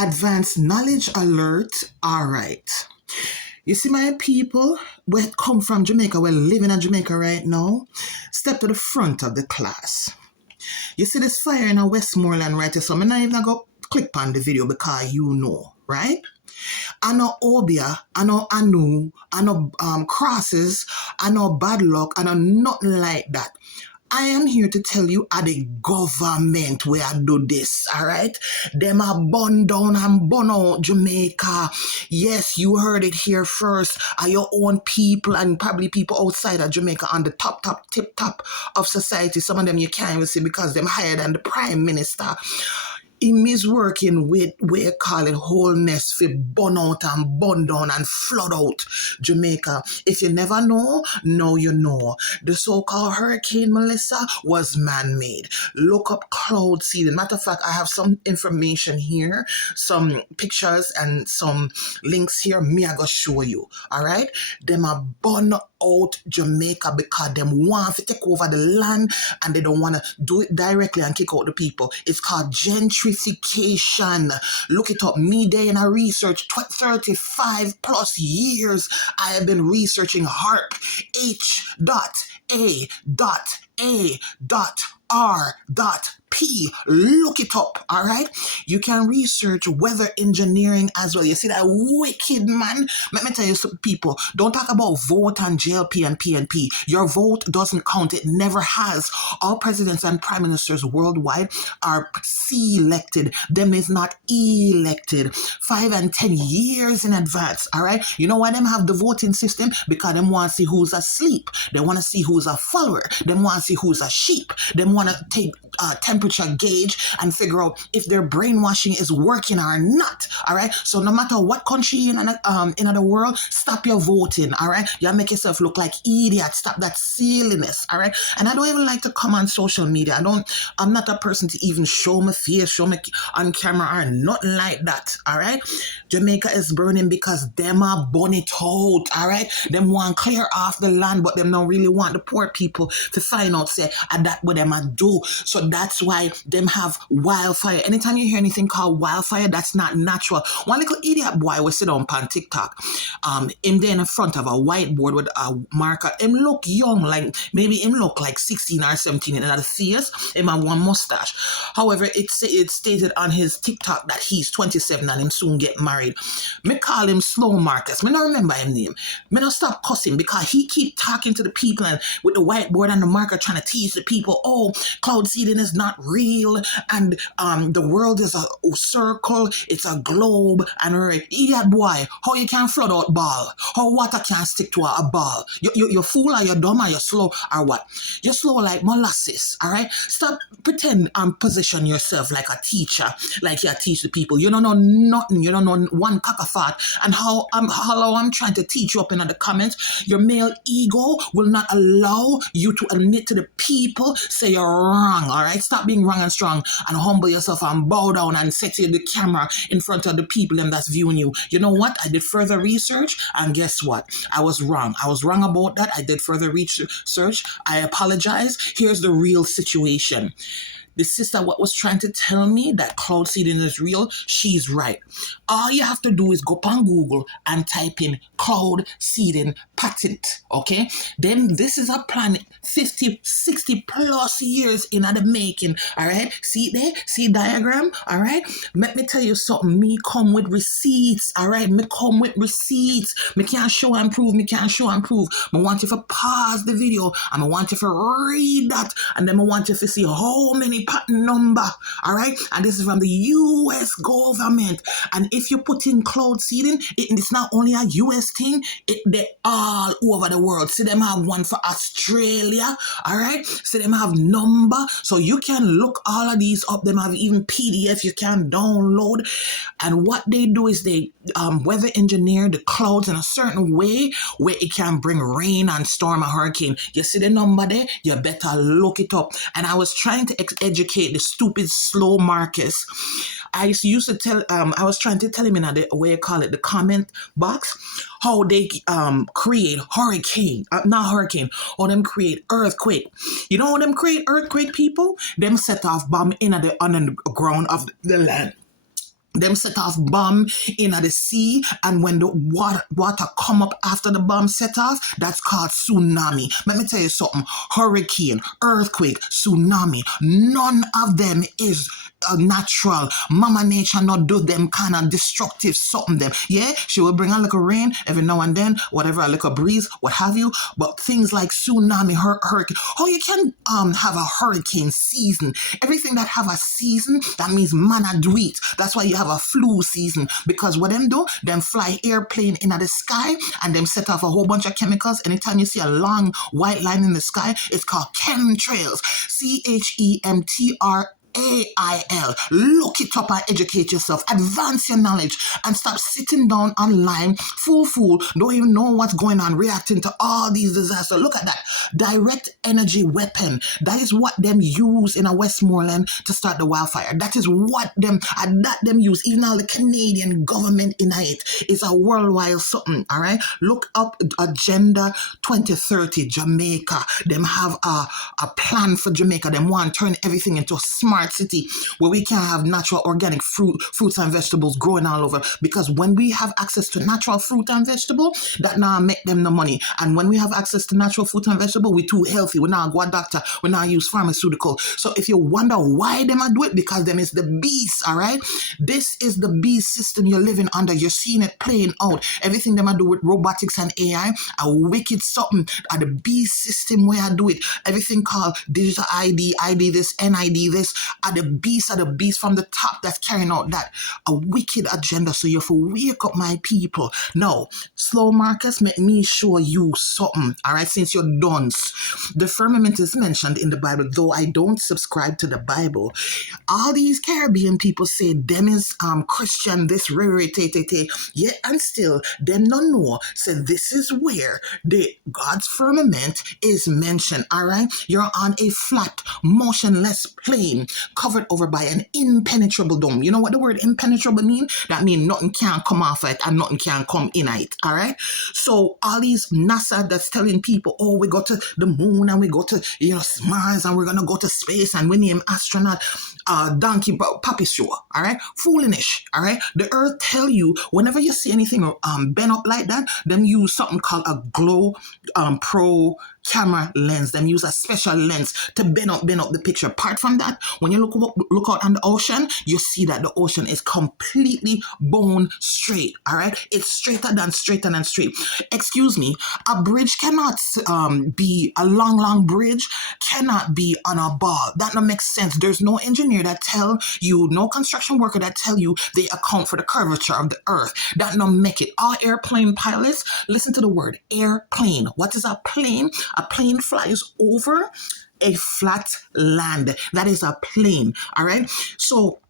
Advanced knowledge alert. All right. You see, my people, we come from Jamaica, we're living in Jamaica right now. Step to the front of the class. You see this fire in a Westmoreland right here, so I'm not even going to click on the video because you know, right? I know obia, I know anu, I know crosses, I know bad luck, I know nothing like that. I am here to tell you at the government where I do this, all right? Them are burn down and burn out Jamaica. Yes, you heard it here first. Are your own people and probably people outside of Jamaica on the tip top of society. Some of them you can't even see because them higher than the Prime Minister. Him is working with, we call it wholeness for burn out and burn down and flood out Jamaica. If you never know, now you know. The so-called Hurricane Melissa was man-made. Look up cloud seeding. Matter of fact, I have some information here, some pictures and some links here. Me, I go show you. All right? Them are burn out Jamaica because them want to take over the land and they don't want to do it directly and kick out the people. It's called gentrification. Look it up. Me day in a research 35 plus years I have been researching HARP. H.A.R.P. Look it up, all right? You can research weather engineering as well. You see that wicked man? Let me tell you some people, don't talk about vote and JLP and PNP. Your vote doesn't count. It never has. All presidents and prime ministers worldwide are C-elected. Them is not elected. 5 and 10 years in advance, all right? You know why them have the voting system? Because them want to see who's asleep. They want to see who's a follower. Them want to see who's a sheep. Them want to take temperature gauge and figure out if their brainwashing is working or not, all right? So no matter what country in the world, stop your voting, all right? You make yourself look like idiot. Stop that silliness, all right? And I don't even like to come on social media. I'm not a person to even show my face, show me on camera or nothing like that, all right? Jamaica is burning because them are burn it out, all right? Them want clear off the land, but them don't really want the poor people to find out, say, that what them a do. So that's why them have wildfire. Anytime you hear anything called wildfire, that's not natural. One little idiot boy was sit on TikTok, him there in the front of a whiteboard with a marker. Him look young, like maybe him look like 16 or 17 in the face. Him have one mustache. However, it stated on his TikTok that he's 27 and him soon get married. Me call him Slow Marcus. Me not remember him name. Me not stop cussing because he keep talking to the people and with the whiteboard and the marker trying to tease the people, oh, cloud seeding is not real and the world is a circle, it's a globe, and idiot boy, how you can flood out ball? How water can stick to a ball? You fool or you're dumb or you're slow or what? You're slow like molasses, all right? Stop pretend and position yourself like a teacher, like you teach the people. You don't know nothing. You don't know one cockafat. And how I'm trying to teach you up in the comments, your male ego will not allow you to admit to the people, say you're wrong, all right? Stop being wrong and strong and humble yourself and bow down and set the camera in front of the people and that's viewing you. You know what? I did further research and guess what? I was wrong. I was wrong about that. I did further research. I apologize. Here's the real situation. The sister what was trying to tell me that cloud seeding is real, she's right. All you have to do is go up on Google and type in cloud seeding patent, okay? Then this is a plan 50, 60 plus years in the making, all right? See there? See diagram, all right? Let me tell you something. Me come with receipts, all right? Me come with receipts. Me can't show and prove. Me can't show and prove. I want you to pause the video and I want you to read that and then I want you to see how many patent number, all right? And this is from the US government. And if you put in cloud seeding, it's not only a US thing, they're all over the world. See them have one for Australia, all right? See them have number, so you can look all of these up. Them have even PDF you can download. And what they do is they weather engineer the clouds in a certain way where it can bring rain and storm, a hurricane. You see the number there? You better look it up. And I was trying to educate the stupid slow Marcus. I used to tell, I was trying to tell him in the way I call it, the comment box, how they create hurricane, not hurricane, or them create earthquake. You know how them create earthquake, people? Them set off bomb in the underground of the land. Them set off bomb in the sea, and when the water come up after the bomb set off, that's called tsunami. Let me tell you something. Hurricane, earthquake, tsunami, none of them is natural. Mama Nature not do them kind of destructive something them. Yeah, she will bring a little rain every now and then, whatever, a little breeze, what have you. But things like tsunami, hurricane, oh, you can have a hurricane season. Everything that have a season, that means man a do it. That's why you have a flu season, because what them do, them fly airplane in the sky and them set off a whole bunch of chemicals. Anytime you see a long white line in the sky, it's called chemtrails. CHEMTRAIL. Look it up and educate yourself. Advance your knowledge and stop sitting down online. Fool. Don't even know what's going on, reacting to all these disasters. Look at that. Direct energy weapon. That is what them use in a Westmoreland to start the wildfire. That is what them use. Even all the Canadian government in it is a worldwide something. All right. Look up Agenda 2030 Jamaica. Them have a plan for Jamaica. Them want to turn everything into a smart city where we can have natural organic fruits and vegetables growing all over, because when we have access to natural fruit and vegetable, that now make them the money. And when we have access to natural fruit and vegetable, we too healthy. We now go a doctor. We now use pharmaceutical. So if you wonder why them are do it, because them is the beast. All right, this is the beast system you're living under. You're seeing it playing out. Everything them I do with robotics and AI, a wicked something. The beast system where I do it. Everything called digital ID this, NID this. Are the beast from the top that's carrying out that a wicked agenda. So you have to wake up, my people. Now, slow Marcus, make me show you something. All right, since you're done. The firmament is mentioned in the Bible, though I don't subscribe to the Bible. All these Caribbean people say them is Christian, this yeah, and still them no know. So this is where the God's firmament is mentioned. All right, you're on a flat, motionless plane covered over by an impenetrable dome. You know what the word impenetrable mean? That means nothing can come off it and nothing can come in it. All right. So all these NASA that's telling people, oh, we go to the moon and we go to Mars and we're gonna go to space and we name astronaut donkey puppy show. All right, foolish. All right. The Earth tell you whenever you see anything bent up like that, them use something called a glow pro camera lens. Them use a special lens to bend up the picture. Apart from that, when you look out on the ocean, you see that the ocean is completely bone straight. All right, it's straighter than straight. Excuse me, a bridge cannot be a long bridge cannot be on a bar. That don't make sense. There's no engineer that tell you, no construction worker that tell you they account for the curvature of the earth. That don't make it. All airplane pilots, listen to the word airplane. What is a plane? A plane flies over a flat land. That is a plane. All right. So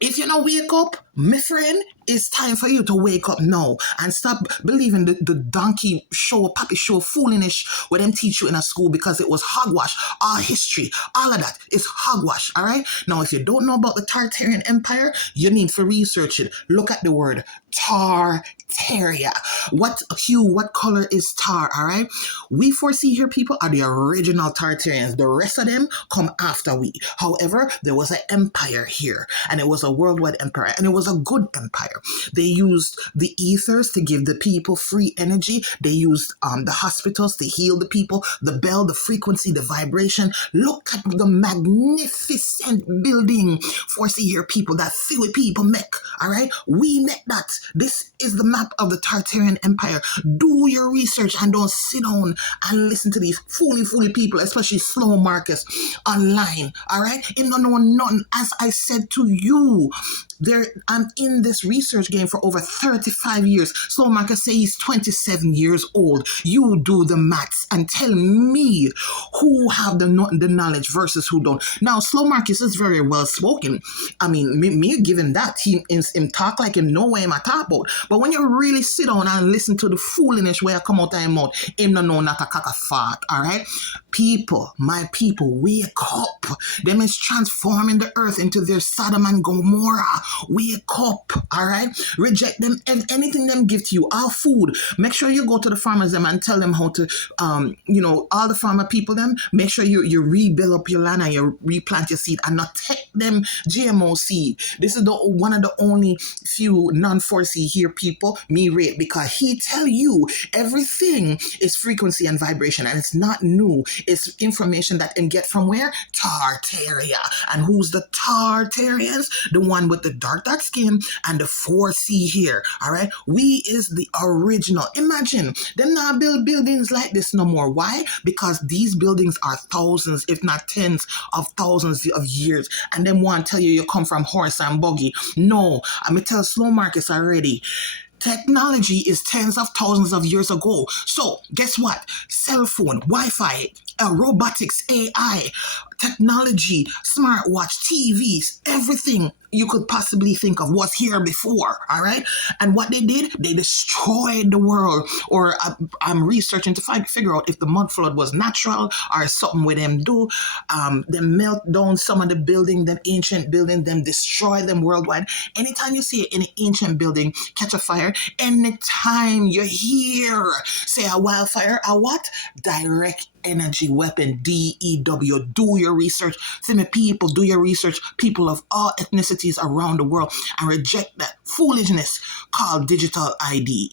if you don't wake up, my friend, it's time for you to wake up now and stop believing the donkey show, puppy show, foolish what them teach you in a school, because it was hogwash. All history, all of that is hogwash. All right. Now, if you don't know about the Tartarian Empire, you need to research it. Look at the word Tartaria. What hue, what color is tar? All right. We foresee here people are the original Tartarians. The rest of them come after we. However, there was an empire here, and it was a worldwide empire, and it was a good empire. They used the ethers to give the people free energy. They used the hospitals to heal the people, the bell, the frequency, the vibration. Look at the magnificent building foresee here people that few people make. All right, we make that. This is the map of the Tartarian Empire. Do your research and don't sit down and listen to these fooly people, especially Slow Marcus online. All right, him don't know nothing. As I said to you, I'm in this research game for over 35 years. Slow Marcus say he's 27 years old. You do the maths and tell me who have the knowledge versus who don't. Now, Slow Marcus is very well spoken. I mean, me giving that, him talk like him know what him I talk about. But when you really sit down and listen to the foolishness where I come out of him mouth, him no know not a caca fart. All right, people, my people, wake up. Them is transforming the earth into their Sodom and Gomorrah. Wake up. All right, reject them and anything them give to you. All food. Make sure you go to the farmers them and tell them how to, all the farmer people them. Make sure you rebuild up your land and you replant your seed and not take them GMO seed. This is the one of the only few non-4C here people me rate because he tell you everything is frequency and vibration and it's not new. It's information that can get from where? Tartaria. And who's the Tartarians? The one with the dark skin and the 4C here. All right, we is the original. Imagine them not build buildings like this no more. Why? Because these buildings are thousands, if not tens of thousands of years, and them want to tell you come from horse and buggy. No, I'm gonna tell slow Marcus already. Technology is tens of thousands of years ago. So guess what? Cell phone, Wi-Fi, robotics, AI, technology, smartwatch, TVs, everything you could possibly think of was here before, all right? And what they did, they destroyed the world. Or I'm researching to figure out if the mud flood was natural or something with them do. They melt down some of the building, them ancient building, them destroy them worldwide. Anytime you see an ancient building catch a fire, anytime you hear, say a wildfire, a what? Direct energy weapon, D.E.W. Do your research. See me people, do your research. People of all ethnicities around the world and reject that foolishness called digital ID.